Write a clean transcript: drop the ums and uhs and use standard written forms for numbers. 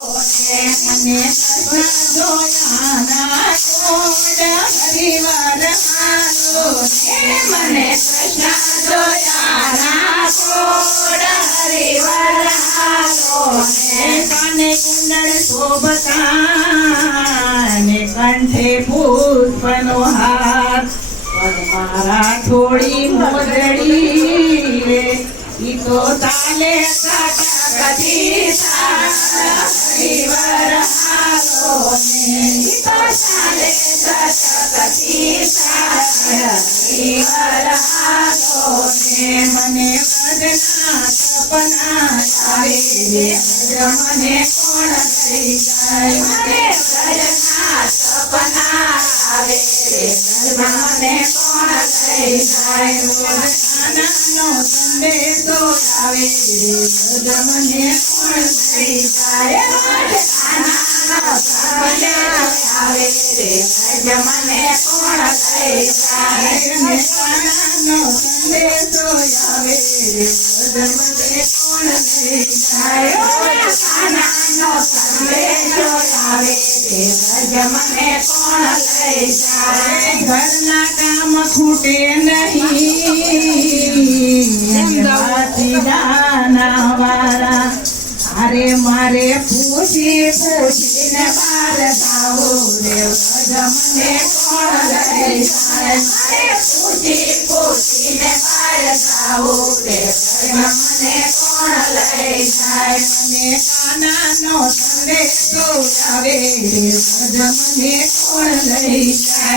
મને જોયા ના કોડ હરિવાર હાલો મને કૃષ્ણ જોયા ના કોડ હરિવાર હાલો કાને કુંડળ શોભતા ને કંઠે પુષ્પનો હાર મારા થોડી મોજડી રે ઈ તો ચાલે કદી હરિવાર હાલો ઈ તો ચાલે કદી હરિવાર હાલો મને વદના સપના આવે મને કોણ લઈ જાય મને વદના સપના આવે મને કોણ લઈ જાય નાનો સંદેશો આવે મને કોણ લઈ જાય નાનો સંદેશો આવે મને કોણ લઈ જાય નાનો સંદેશો આવે મને કોણ લઈ જાય નાનો સંદેશો આવે મને કોણ લઈ જાય ઘરના કામ ખૂટે નહીં વારા અરે મારે પૂછીને બાર જાવું રે મને કોણ લઈ જાય મારે પૂછીને બાર જાવું રે મને કોણ લઈ જાય મને કાનાનો સંદેશો આવે મને કોણ લઈ જાય